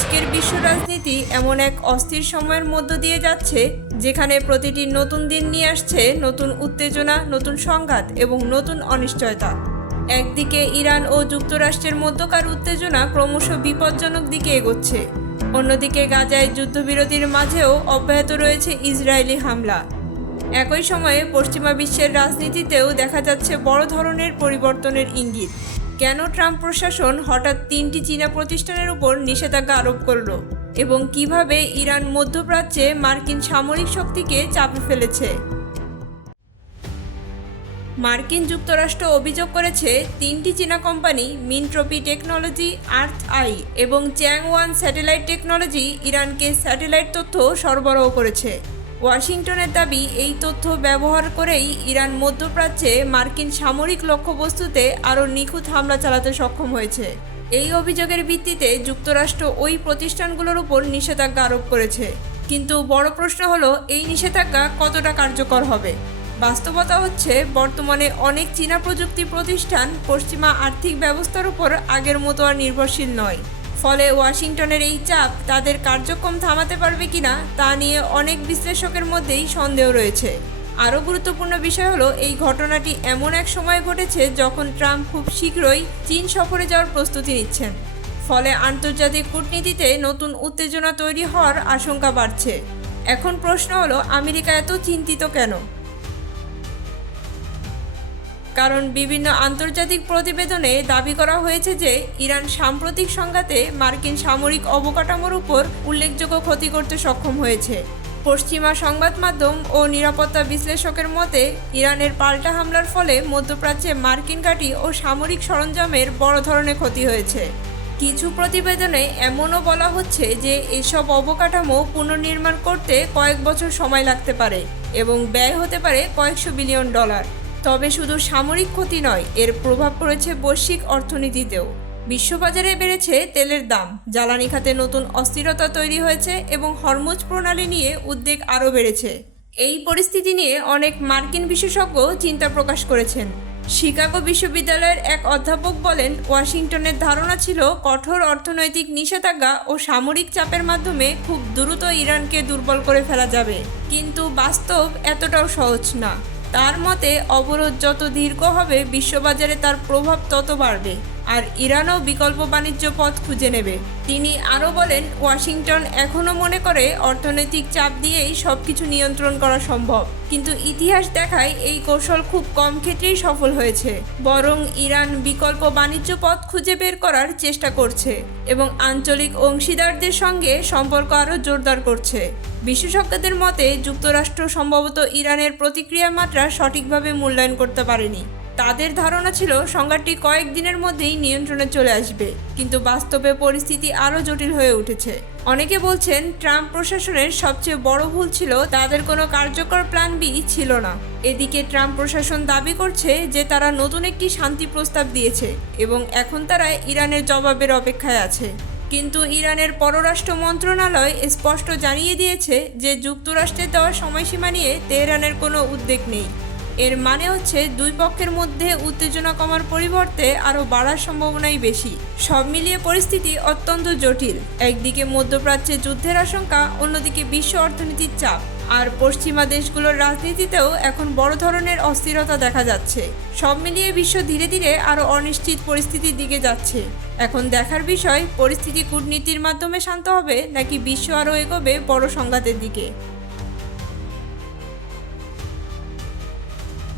আজকের বিশ্ব রাজনীতি এমন এক অস্থির সময়ের মধ্য দিয়ে যাচ্ছে যেখানে প্রতিটি নতুন দিন নিয়ে আসছে নতুন উত্তেজনা, নতুন সংঘাত এবং নতুন অনিশ্চয়তা। একদিকে ইরান ও যুক্তরাষ্ট্রের মধ্যকার উত্তেজনা ক্রমশ বিপজ্জনক দিকে এগোচ্ছে, অন্যদিকে গাজায় যুদ্ধবিরতির মাঝেও অব্যাহত রয়েছে ইসরায়েলি হামলা। একই সময়ে পশ্চিমা বিশ্বের রাজনীতিতেও দেখা যাচ্ছে বড় ধরনের পরিবর্তনের ইঙ্গিত। কেন ট্রাম্প প্রশাসন হঠাৎ 3টি চীনা প্রতিষ্ঠানের উপর নিষেধাজ্ঞা আরোপ করল এবং কিভাবে ইরান মধ্যপ্রাচ্যে মার্কিন সামরিক শক্তিকে চাপে ফেলেছে? মার্কিন যুক্তরাষ্ট্র অভিযোগ করেছে 3টি চীনা কোম্পানি মিনট্রপি টেকনোলজি, আর্থ আই এবং চ্যাংওয়ান স্যাটেলাইট টেকনোলজি ইরানকে স্যাটেলাইট তথ্য সরবরাহ করেছে। ওয়াশিংটনের দাবি, এই তথ্য ব্যবহার করেই ইরান মধ্যপ্রাচ্যে মার্কিন সামরিক লক্ষ্যবস্তুতে আরও নিখুঁত হামলা চালাতে সক্ষম হয়েছে। এই অভিযোগের ভিত্তিতে যুক্তরাষ্ট্র ওই প্রতিষ্ঠানগুলোর উপর নিষেধাজ্ঞা আরোপ করেছে। কিন্তু বড় প্রশ্ন হলো, এই নিষেধাজ্ঞা কতটা কার্যকর হবে? বাস্তবতা হচ্ছে, বর্তমানে অনেক চীনা প্রযুক্তি প্রতিষ্ঠান পশ্চিমা আর্থিক ব্যবস্থার উপর আগের মতো আর নির্ভরশীল নয়। ফলে ওয়াশিংটনের এই চাপ তাদের কার্যক্রম থামাতে পারবে কিনা তা নিয়ে অনেক বিশ্লেষকের মধ্যেই সন্দেহ রয়েছে। আরও গুরুত্বপূর্ণ বিষয় হলো, এই ঘটনাটি এমন এক সময় ঘটেছে যখন ট্রাম্প খুব শীঘ্রই চীন সফরে যাওয়ার প্রস্তুতি নিচ্ছেন। ফলে আন্তর্জাতিক কূটনীতিতে নতুন উত্তেজনা তৈরি হওয়ার আশঙ্কা বাড়ছে। এখন প্রশ্ন হলো, আমেরিকা এত চিন্তিত কেন? কারণ বিভিন্ন আন্তর্জাতিক প্রতিবেদনে দাবি করা হয়েছে যে ইরান সাম্প্রতিক সংঘাতে মার্কিন সামরিক অবকাঠামোর উপর উল্লেখযোগ্য ক্ষতি করতে সক্ষম হয়েছে। পশ্চিমা সংবাদ মাধ্যম ও নিরাপত্তা বিশ্লেষকের মতে, ইরানের পাল্টা হামলার ফলে মধ্যপ্রাচ্যে মার্কিন ঘাঁটি ও সামরিক সরঞ্জামের বড় ধরনের ক্ষতি হয়েছে। কিছু প্রতিবেদনে এমনও বলা হচ্ছে যে এসব অবকাঠামো পুনর্নির্মাণ করতে কয়েক বছর সময় লাগতে পারে এবং ব্যয় হতে পারে কয়েকশো বিলিয়ন ডলার। তবে শুধু সামরিক ক্ষতি নয়, এর প্রভাব পড়েছে বৈশ্বিক অর্থনীতিতেও। বিশ্ববাজারে বেড়েছে তেলের দাম, জ্বালানি খাতে নতুন অস্থিরতা তৈরি হয়েছে এবং হরমুজ প্রণালী নিয়ে উদ্বেগ আরও বেড়েছে। এই পরিস্থিতি নিয়ে অনেক মার্কিন বিশেষজ্ঞ চিন্তা প্রকাশ করেছেন। শিকাগো বিশ্ববিদ্যালয়ের এক অধ্যাপক বলেন, ওয়াশিংটনের ধারণা ছিল কঠোর অর্থনৈতিক নিষেধাজ্ঞা ও সামরিক চাপের মাধ্যমে খুব দ্রুত ইরানকে দুর্বল করে ফেলা যাবে, কিন্তু বাস্তব এতটাও সহজ না। তার মতে, অবরোধ যত দীর্ঘ হবে বিশ্ববাজারে তার প্রভাব তত বাড়বে, আর ইরানও বিকল্প বাণিজ্য পথ খুঁজে নেবে। তিনি আরও বলেন, ওয়াশিংটন এখনও মনে করে অর্থনৈতিক চাপ দিয়েই সবকিছু নিয়ন্ত্রণ করা সম্ভব, কিন্তু ইতিহাস দেখায় এই কৌশল খুব কম ক্ষেত্রেই সফল হয়েছে। বরং ইরান বিকল্প বাণিজ্য পথ খুঁজে বের করার চেষ্টা করছে এবং আঞ্চলিক অংশীদারদের সঙ্গে সম্পর্ক আরও জোরদার করছে। বিশেষজ্ঞদের মতে, যুক্তরাষ্ট্র সম্ভবত ইরানের প্রতিক্রিয়ার মাত্রা সঠিকভাবে মূল্যায়ন করতে পারেনি। তাদের ধারণা ছিল সংঘাতটি কয়েকদিনের মধ্যেই নিয়ন্ত্রণে চলে আসবে, কিন্তু বাস্তবে পরিস্থিতি আরও জটিল হয়ে উঠেছে। অনেকে বলছেন, ট্রাম্প প্রশাসনের সবচেয়ে বড় ভুল ছিল তাদের কোনো কার্যকর প্ল্যান বি ছিল না। এদিকে ট্রাম্প প্রশাসন দাবি করছে যে তারা নতুন একটি শান্তি প্রস্তাব দিয়েছে এবং এখন তারা ইরানের জবাবের অপেক্ষায় আছে। কিন্তু ইরানের পররাষ্ট্র মন্ত্রণালয় স্পষ্ট জানিয়ে দিয়েছে যে যুক্তরাষ্ট্রের দেওয়া সময়সীমা নিয়ে তেহরানের কোনো উদ্বেগ নেই। এর মানে হচ্ছে দুই পক্ষের মধ্যে উত্তেজনা কমার পরিবর্তে আরও বাড়ার সম্ভাবনাই বেশি। সব মিলিয়ে পরিস্থিতি অত্যন্ত জটিল। একদিকে মধ্যপ্রাচ্যে যুদ্ধের আশঙ্কা, অন্যদিকে বিশ্ব অর্থনীতির চাপ, আর পশ্চিমা দেশগুলোর রাজনীতিতেও এখন বড় ধরনের অস্থিরতা দেখা যাচ্ছে। সব মিলিয়ে বিশ্ব ধীরে ধীরে আরও অনিশ্চিত পরিস্থিতির দিকে যাচ্ছে। এখন দেখার বিষয়, পরিস্থিতি কূটনীতির মাধ্যমে শান্ত হবে নাকি বিশ্ব আরও এগোবে বড় সংঘাতের দিকে।